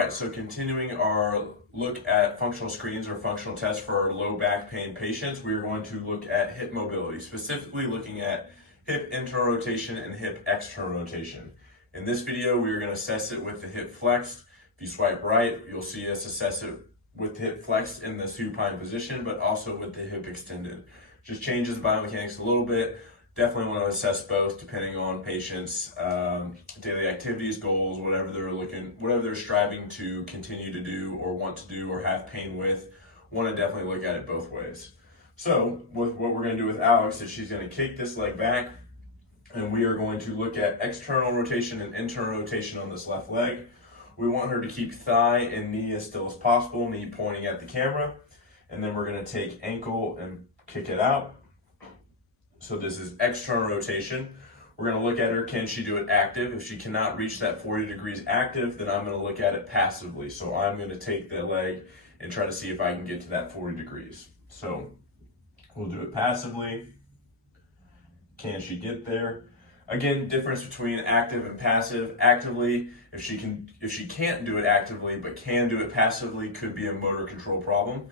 right, so continuing our look at functional screens or functional tests for our low back pain patients, we are going to look at hip mobility, specifically looking at hip internal rotation and hip external rotation. In this video, we are going to assess it with the hip flexed. If you swipe right, you'll see us assess it with the hip flexed in the supine position, but also with the hip extended. Just changes the biomechanics a little bit. Definitely want to assess both depending on patients' daily activities, goals, whatever they're striving to continue to do or want to do or have pain with. Want to definitely look at it both ways. So what we're going to do with Alex is she's going to kick this leg back, and we are going to look at external rotation and internal rotation on this left leg. We want her to keep thigh and knee as still as possible, knee pointing at the camera, and then we're going to take ankle and kick it out. So this is external rotation. We're going to look at her, can she do it active? If she cannot reach that 40 degrees active, then I'm going to look at it passively. So I'm going to take the leg and try to see if I can get to that 40 degrees. So we'll do it passively. Can she get there? Again, difference between active and passive. Actively, if she can't do it actively but can do it passively, could be a motor control problem.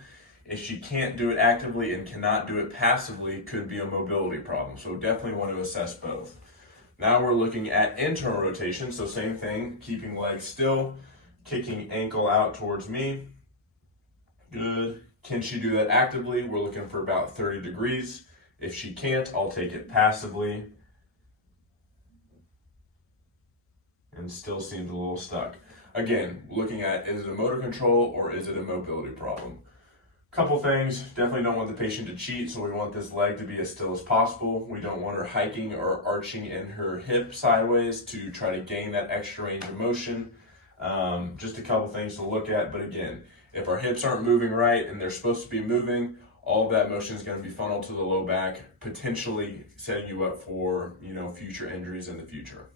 If she can't do it actively and cannot do it passively, could be a mobility problem. So definitely want to assess both. Now we're looking at internal rotation. So same thing, keeping legs still, kicking ankle out towards me. Good. Can she do that actively? We're looking for about 30 degrees. If she can't, I'll take it passively. And still seems a little stuck. Again, looking at, is it a motor control or is it a mobility problem? Couple things, definitely don't want the patient to cheat, so we want this leg to be as still as possible. We don't want her hiking or arching in her hip sideways to try to gain that extra range of motion. Just a couple things to look at, but again, if our hips aren't moving right and they're supposed to be moving, all of that motion is going to be funneled to the low back, potentially setting you up for, future injuries in the future.